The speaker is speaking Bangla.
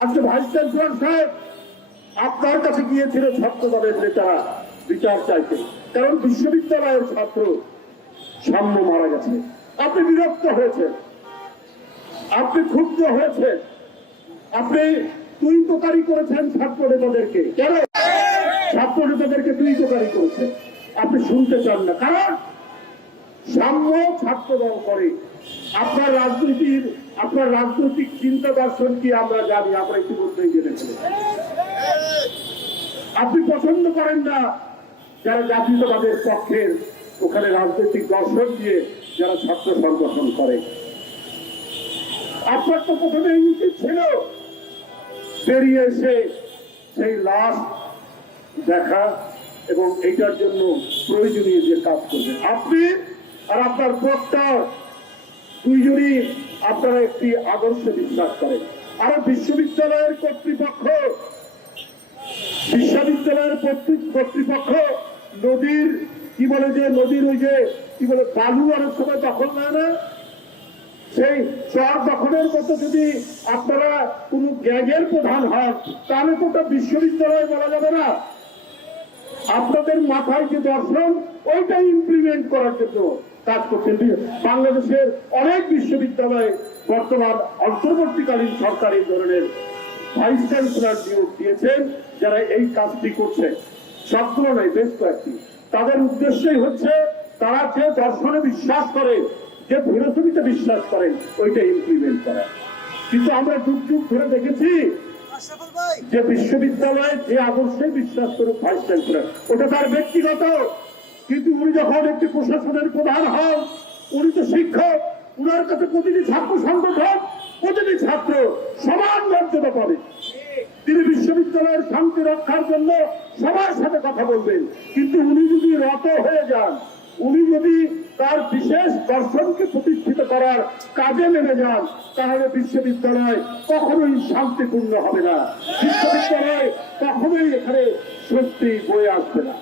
আজকে ভাইস চ্যান্সেলর সাহেব, আপনার কাছে গিয়েছিল ছাত্র দলের নেতারা বিচার চাইতে। কারণ বিশ্ববিদ্যালয়ের ছাত্র সাম্য মারা গেছে। আপনি বিরক্ত হয়েছেন। আপনি ক্ষুব্ধ হয়েছেন। আপনি তুই তোকারি করেছেন ছাত্র নেতাদেরকে। কেন? ছাত্র নেতাদেরকে তুই তোকারি করেছেন। আপনি শুনতে চান না। কারণ সাম্য ছাত্র দল করে। আপনার রাজনীতির আপনার রাজনৈতিক চিন্তা দর্শন কি আমরা জানি? আমরা ইতিমধ্যেই জেনে ফেলেছি আপনি পছন্দ করেন না যারা জাতীয়তাবাদের পক্ষের ওখানে রাজনৈতিক দর্শন দিয়ে যারা ছাত্র সংগঠন করে। আপনার তো প্রথমে উচিত ছিল বেরিয়ে এসে সেই লাশ দেখা এবং এইটার জন্য প্রয়োজনীয় যে কাজ করবেন আপনি আর আপনার প্রক্টর দুইজনই আপনারা একটি আদর্শে বিশ্বাস করেন। আর বিশ্ববিদ্যালয়ের কর্তৃপক্ষ বিশ্ববিদ্যালয়ের কর্তৃপক্ষ নদীর, কি বলে যে নদীর ওই যে, কি বলে বালু অনেক সময় দখল নেয় না? সেই চর দখলের মতো যদি আপনারা কোন গ্যাগের প্রধান হন, তাহলে তো বিশ্ববিদ্যালয় বলা যাবে না। আপনাদের মাথায় যে দর্শন, ওইটা ইমপ্লিমেন্ট করার জন্য কাজ করছেন। বাংলাদেশের অনেক বিশ্ববিদ্যালয়ে বর্তমান অন্তর্বর্তীকালীন সরকার এই ধরনের ভাইস চ্যান্সেলর নিয়োগ দিয়েছেন, যারা এই কাজটি করছে সবগুলো নয় বেশ কয়েকটি। তাদের উদ্দেশ্যই হচ্ছে, তারা যে দর্শনে বিশ্বাস করে, যে ফিলোসফিতে বিশ্বাস করেন, ওইটা ইমপ্লিমেন্ট করা। কিন্তু আমরা যুগ যুগ ধরে দেখেছি যে বিশ্ববিদ্যালয়ে যে আদর্শে বিশ্বাস করে ভাইস চ্যান্সেলর ওটা তার ব্যক্তিগত। কিন্তু উনি যখন একটি প্রশাসনের প্রধান হন, উনি তো শিক্ষক, উনার কাছে প্রতিটি ছাত্র সংগঠন, প্রতিটি ছাত্র সমান মর্যাদা পাবে। তিনি বিশ্ববিদ্যালয়ের শান্তি রক্ষার জন্য সবার সাথে কথা বলবেন। কিন্তু উনি যদি রত হয়ে যান উনি যদি তার বিশেষ দর্শনকে প্রতিষ্ঠিত করার কাজে নেমে যান, তাহলে বিশ্ববিদ্যালয় কখনোই শান্তিপূর্ণ হবে না। বিশ্ববিদ্যালয় কখনোই এখানে সত্যি বয়ে আসবে না।